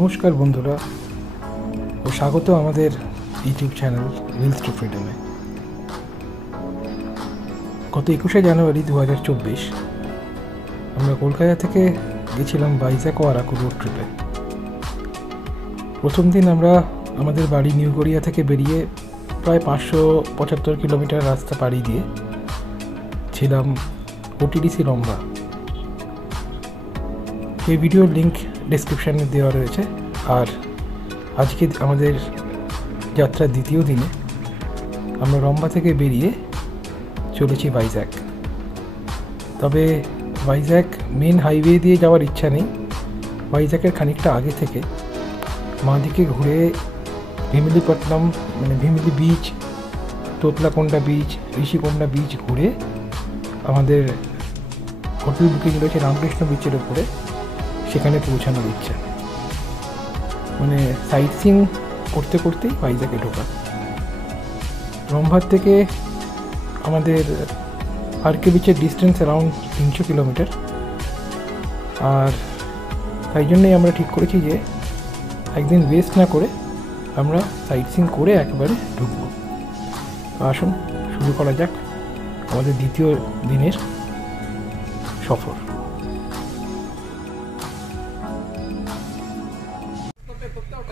নমস্কার বন্ধুরা ও স্বাগত আমাদের ইউটিউব চ্যানেল রিলস টু ফ্রিডমে। গত 21শে জানুয়ারি 2024 আমরা কলকাতা থেকে গেছিলাম ভাইজ্যাক ও আরাকু রোড ট্রিপে। প্রথম দিন আমরা আমাদের বাড়ি নিউ গড়িয়া থেকে বেরিয়ে প্রায় 575 কিলোমিটার রাস্তা পাড়ি দিয়ে ছিলাম ওটিডিসি রম্বা। এই ভিডিওর লিঙ্ক ডেসক্রিপশানে দেওয়া রয়েছে। আর আজকে আমাদের যাত্রার দ্বিতীয় দিনে আমরা রম্বা থেকে বেরিয়ে চলেছি ভাইজ্যাক। তবে ভাইজ্যাক মেন হাইওয়ে দিয়ে যাওয়ার ইচ্ছা নেই। ভাইজ্যাকের খানিকটা আগে থেকে মাদিকে ঘুরে ভীমিলিপট্টনম মানে ভীমিলি বিচ, তোতলাকোন্ডা বিচ, ঋষিকোন্ডা বিচ ঘুরে আমাদের হোটেল বুকিং রয়েছে রামকৃষ্ণ বিচের উপরে, সেখানে পৌঁছানোর ইচ্ছা। মানে সাইট সিইং করতে করতেই ভাইজ্যাকে ঢোকা। রম্ভার থেকে আমাদের আরকে বিচের ডিস্টেন্স অ্যারাউন্ড 300 কিলোমিটার। আর তাই জন্যই আমরা ঠিক করেছি যে একদিন ওয়েস্ট না করে আমরা সাইট সিইং করে একবারে ঢুকবো। আসুন শুরু করা যাক আমাদের দ্বিতীয় দিনের সফর।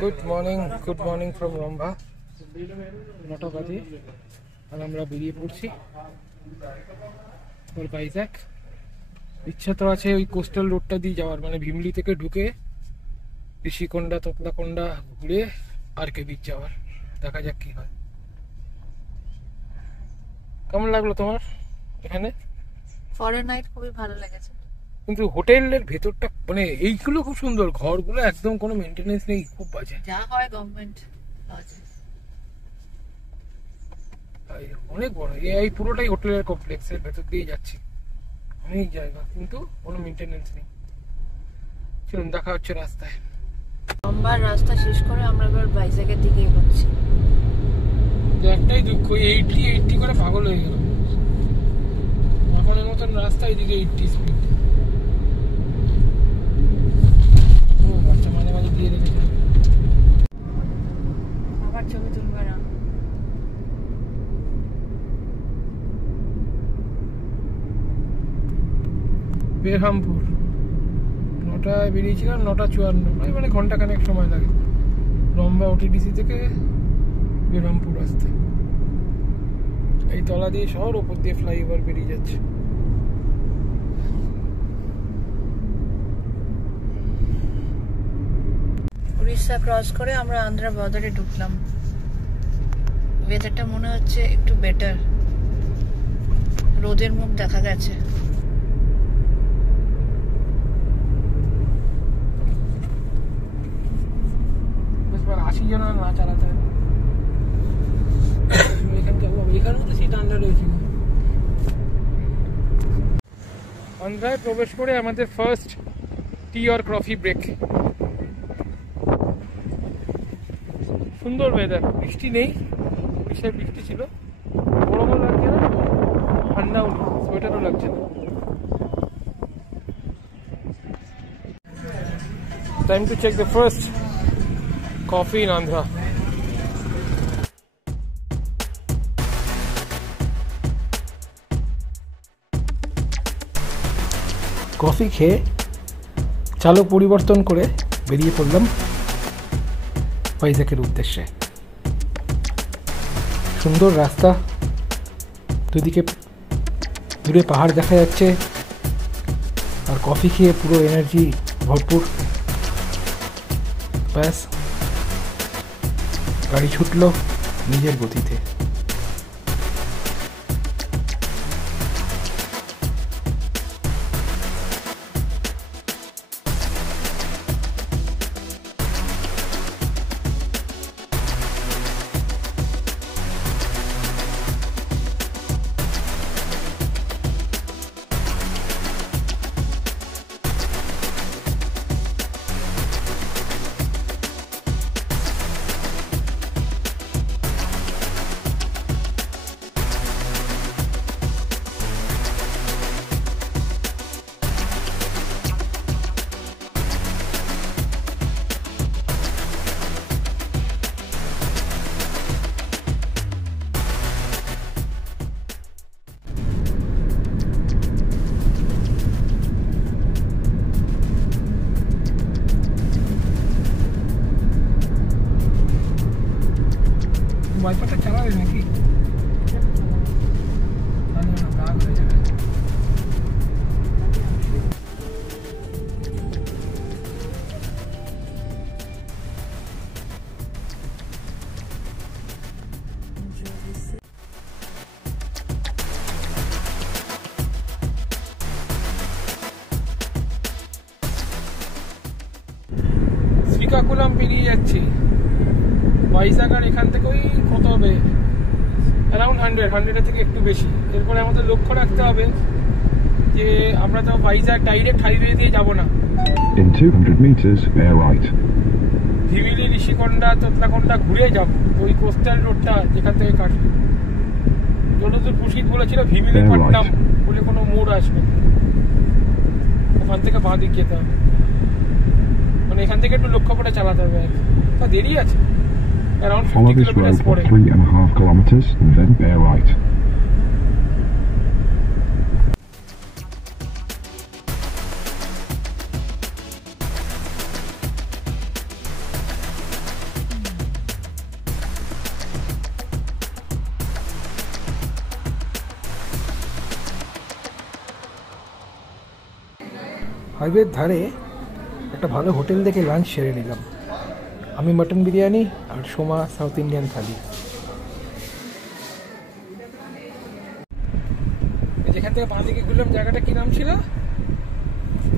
Good morning from Rambha. 9টা বাজে আর আমরা বেরিয়ে পড়ছি ভাইজ্যাক। ইচ্ছা তো আছে ওই কোস্টাল রোডটা দিয়ে যাওয়ার, মানে ভীমলি থেকে ঢুকে ঋষিকোন্ডা তোতলাকোন্ডা ঘুরে আরকে বিচ যাওয়ার। দেখা যাক কি হয়। কেমন লাগলো তোমার এখানে? ফরেন নাইট খুবই ভালো লেগেছে, কিন্তু হোটেলের ভেতরটা মানে এইগুলো খুব সুন্দর, ঘরগুলো একদম কোনো মেইনটেনেন্স নেই, খুব বাজে। যা হয় গভর্নমেন্ট অনেক বড় এই পুরোটাই হোটেলের কমপ্লেক্সের ভেতর দিয়ে যাচ্ছি, অনেক জায়গা কিন্তু কোনো মেইনটেনেন্স নেই। চলুন দেখা হচ্ছে রাস্তায়। রম্বার রাস্তা শেষ করে আমরা এবার ভাইজ্যাকের দিকে এগোচ্ছি। একটাই দুঃখ, 80 করে পাগল হয়ে গেল। এখনের মতন রাস্তা এদিকে 80 স্পিড। ও বাচ্চা মাঝে মাঝে দিয়ে রেখেছে। আবার ছবি তুলবে না। বেরহামপুর 9টায় বেরিয়েছিলাম, 9:54, মানে ঘন্টাখানেক সময় লাগে রম্বা ওটিডিসি থেকে বেরহামপুর আসতে। এই তলা দিয়ে শহর, ওপর দিয়ে ফ্লাইওভার বেরিয়ে যাচ্ছে। উড়িষ্যা ক্রস করে আমরা আন্ধ্রা বর্ডারে ঢুকলাম। ওয়েদারটা মনে হচ্ছে একটু বেটার, রোদের মুখ দেখা গেছে। আসি যেন না চালাতে হয়। এখানেও তো সিট আন্ডার রয়েছে। আন্ধ্রায় প্রবেশ করে আমাদের ফার্স্ট টি আর কফি ব্রেক। সুন্দর ওয়েদার, বৃষ্টি নেই, উড়িষ্যায় বৃষ্টি ছিল। গরমও লাগছে না, ঠান্ডাও নেই, সোয়েটারও লাগছে না। Time to check the first coffee in Andhra. Coffee খেয়ে চালক পরিবর্তন করে বেরিয়ে পড়লাম ভাইজ্যাকের উদ্দেশ্যে। সুন্দর রাস্তা, দুদিকে দূরে পাহাড় দেখা যাচ্ছে, আর কফি খেয়ে পুরো এনার্জি ভরপুর। ব্যাস গাড়ি ছুটল নিজের গতিতে। ওয়াইপারটা চালাবে নাকি? তাহলে না, দাগ হয়ে যাবে। শ্রীকাকুলাম পেরিয়ে যাচ্ছি। ভাইজ্যাগ আর এখান থেকে ওই কত হবে, অ্যারাউন্ড 100 থেকে একটু বেশি। এরপরে আমাদের লক্ষ্য রাখতে হবে যে আমরা তো ভাইজ্যাগ ডাইরেক্ট হাইওয়ে দিয়ে যাব না। In 200 meters, bear right. ভিমিলি, Rishikonda, তোতলাকোন্ডা ঘুরে যাব, ওই কোস্টাল রোডটা যেখান থেকে কাটবে। যতদূর পুষ্কিত বলেছিল ভিমিলি পাটনাম বলে কোনো মোড় আসবে, ওখান থেকে বাঁ দিক যেতে হবে। মানে এখান থেকে একটু লক্ষ্য করে চালাতে হবে। তা দেরি আছে, around 50 Follow this kilometre road পরে। for 3.5 kilometers and then bear right. হাইওয়ের ধারে একটা ভালো হোটেল দেখে লাঞ্চ সেরে নিলাম। আমি মটন বিরিয়ানি আর সোমা সাউথ ইন্ডিয়ান থালি। যেখান থেকে বাঁ দিকে ঘুরলাম, জায়গাটা কি নাম ছিল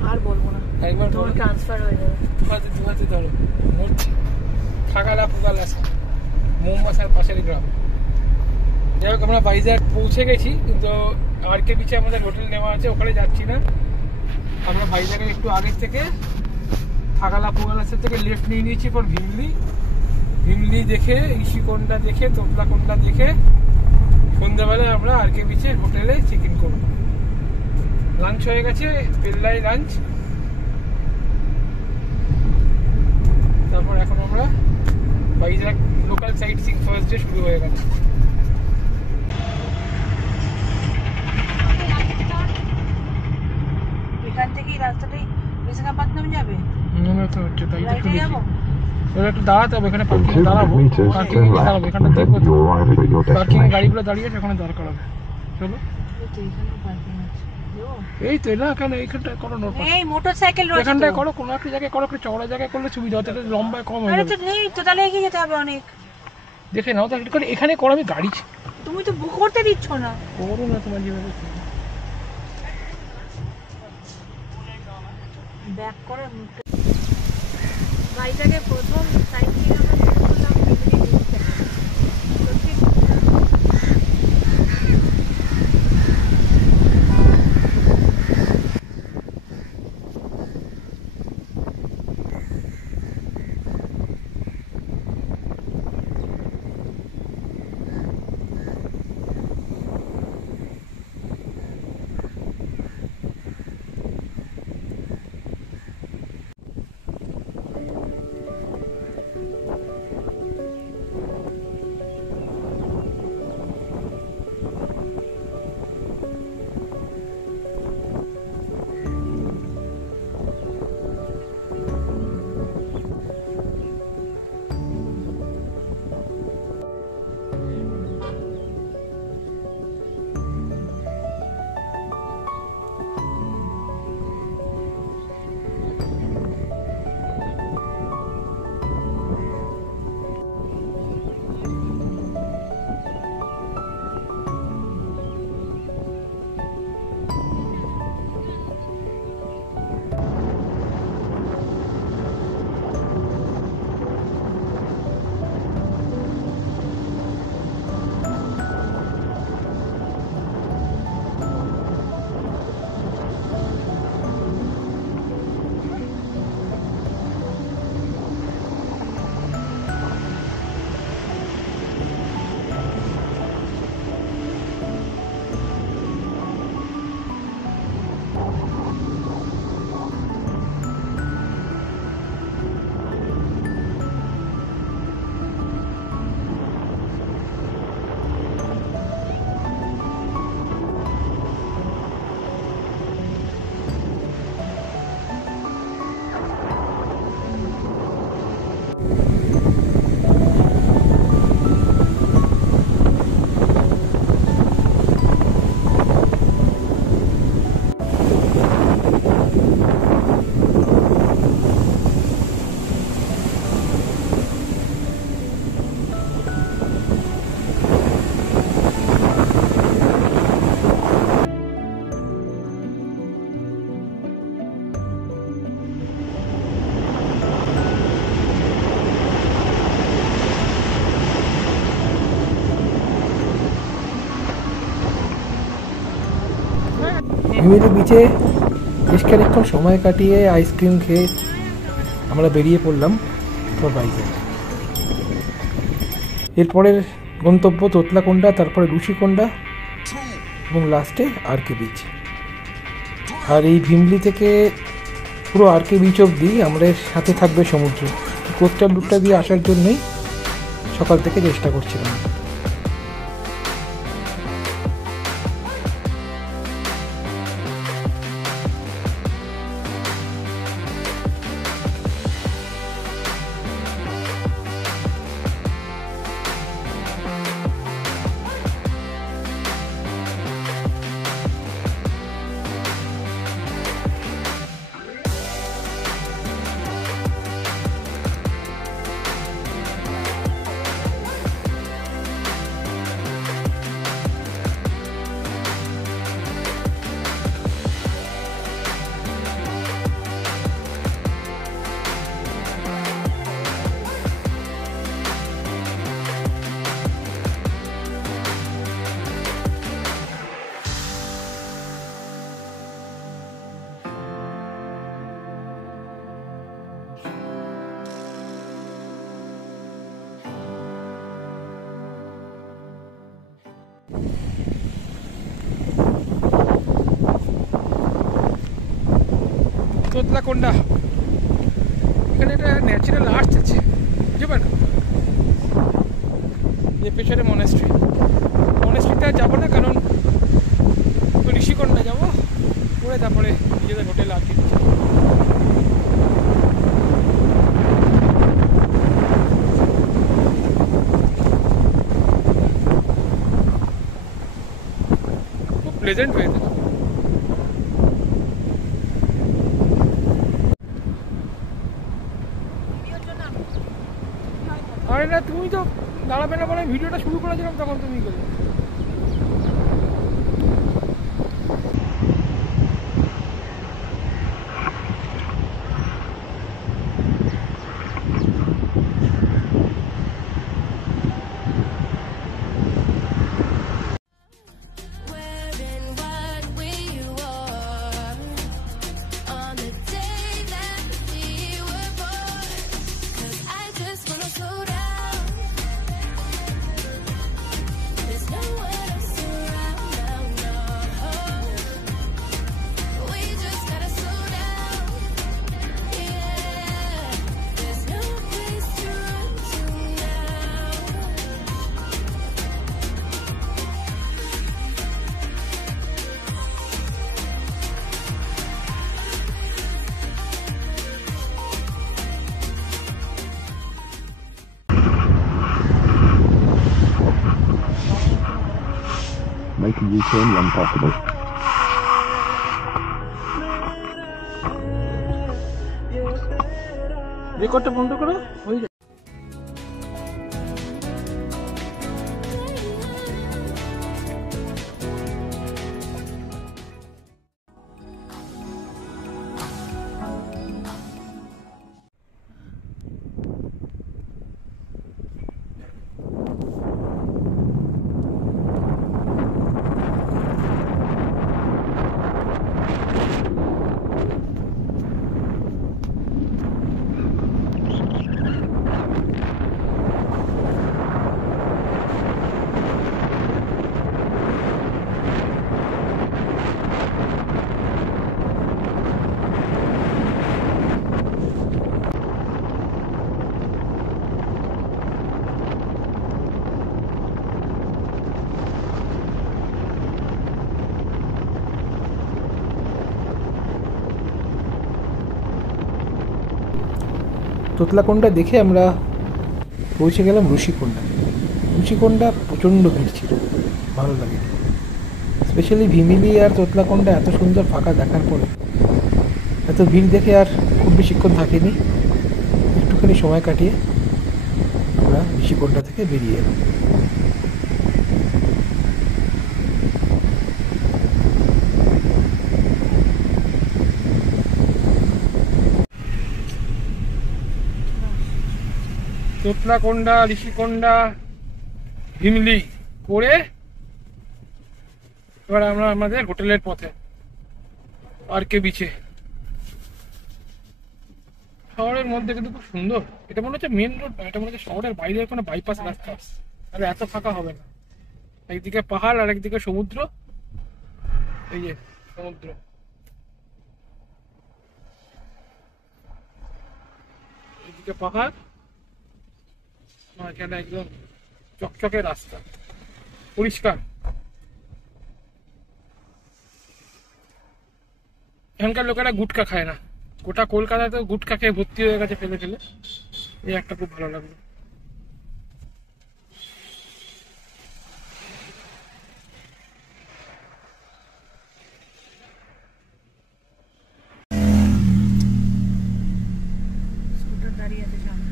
আর বলবো না, একবার তোমার ট্রান্সফার হয়ে যাবে। দুহাতে ধরো, থাকালা পুগালা মোমবাসার পাশের গ্রাম। যাই হোক, আমরা ভাইজ্যাগ পৌঁছে গেছি, কিন্তু আরকে বিচে আমাদের হোটেল নেওয়া আছে, ওখানে যাচ্ছি না। আমরা ভাইজ্যাগের একটু আগের থেকে থাকালা পুগালাসের থেকে লেফট নিয়ে নিয়েছি ফর ভিমলি। ভিমলি দেখে, ঋষিকোন্ডা দেখে, তোতলাকোন্ডা দেখে সন্ধ্যাবেলায় আমরা আরকে বিচের হোটেলে চেক ইন করবো। লাঞ্চ হয়ে গেছে, পেল্লাই লাঞ্চ। তারপর এখন আমরা Vizag local sightseeing first day শুরু হয়ে গেছে। এখান থেকেই রাস্তাটাই বিশাখাপত্তনম যাবে, মনে তো হচ্ছে তাই। রাইটে যাবো। এবার একটু দাঁড়াতে হবে, এখানে In পার্কিং 200 দাঁড়াবো। meters, পার্কিং turn দাঁড়াবো, left এখানটা and দেখবো then you arrive at your parking destination. গাড়িগুলো দাঁড়িয়ে আছে, ওখানে দরকার হবে। চলো, এই তো এখানে পার্কিং আছে। যাবো? এই তো না, এখানে এইখানটা করো না, এই মোটরসাইকেল রয়েছে এখানটায় তো। করো, কোনো একটা জায়গায় করো, একটু চওড়া জায়গায় করলে সুবিধা হতো, এটা লম্বায় কম হয়ে আরে যাবে। তো নেই তো, তাহলে এগিয়ে যেতে হবে অনেক। দেখে নাও তো, একটু করে এখানে করো, আমি গাড়ি তুমি তো বুক করতে দিচ্ছ না। করো না তোমার যেভাবে। ব্যাক করে ভাইজ্যাগে প্রথম সাইট সিং আমরা শুরু করলাম ভিমিলি বিচ থেকে। সত্যি ভিমিলি বিচে বেশ খানিকক্ষণ সময় কাটিয়ে আইসক্রিম খেয়ে আমরা বেরিয়ে পড়লাম ফর ভাইজ্যাক। এরপরের গন্তব্য তোতলাকোন্ডা, তারপরে ঋষিকোন্ডা এবং লাস্টে আরকে বিচ। আর এই ভিমলি থেকে পুরো আরকে বিচ অবধি আমাদের সাথে থাকবে সমুদ্র। কোস্টাল রুটটা দিয়ে আসার জন্যই সকাল থেকে চেষ্টা করছিলাম। তোতলাকোন্ডা, এখানে একটা ন্যাচারাল আর্টস আছে, বুঝতে পারেন? যে পেছনে মনেস্ট্রিতে আর যাবো না, কারণ ঋষিকোন্ডা যাবো, করে তারপরে নিজেদের হোটেল আর কি। খুব প্লেজেন্ট ওয়েদার। আরে না, তুমি তো দাঁড়াবে না বলে ভিডিওটা শুরু করেছিলাম, তখন তুমি গেলে। Make a U-turn when possible. রেকর্ডটা বন্ধ করো, হয়ে যাবে। তোতলাকোন্ডা দেখে আমরা পৌঁছে গেলাম ঋষিকোন্ডা। ঋষিকোন্ডা প্রচণ্ড ভিড় ছিল, ভালো লাগে। স্পেশালি ভিমিলি আর তোতলাকোন্ডা এত সুন্দর ফাঁকা দেখার পরে এত ভিড় দেখে আর খুব বেশিক্ষণ থাকিনি, একটুখানি সময় কাটিয়ে আমরা ঋষিকোন্ডা থেকে বেরিয়ে এলাম। তোতলাকোন্ডা, ঋষিকোন্ডা, ভিমলি করে এবার আমরা আমাদের হোটেলের পথে। আর কে বিচে শহরের মধ্যে কিন্তু খুব সুন্দর। এটা মনে হচ্ছে মেন রোড, এটা মনে হচ্ছে শহরের বাইরের কোনো বাইপাস রাস্তা, আর এত ফাঁকা হবে না। একদিকে পাহাড় আর একদিকে সমুদ্র, এই যে সমুদ্র, এদিকে পাহাড়, এখানে একদম চকচকে রাস্তা, পরিষ্কার। এখানকার লোকেরা গুটকা খায় না, গোটা কলকাতাতে গুটকা খেয়ে ভর্তি হয়ে গেছে ফেলে ফেলে। এই একটা খুব ভালো লাগলো। স্কুটার দাঁড়িয়ে আছে সামনে।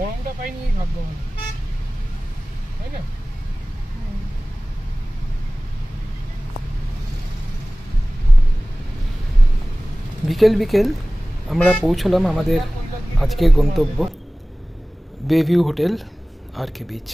গরমটা পাইনি, ভাগ্যবান, তাই না? বিকেল বিকেল আমরা পৌঁছলাম আমাদের আজকের গন্তব্য, বেভিউ হোটেল, আর কে বিচ।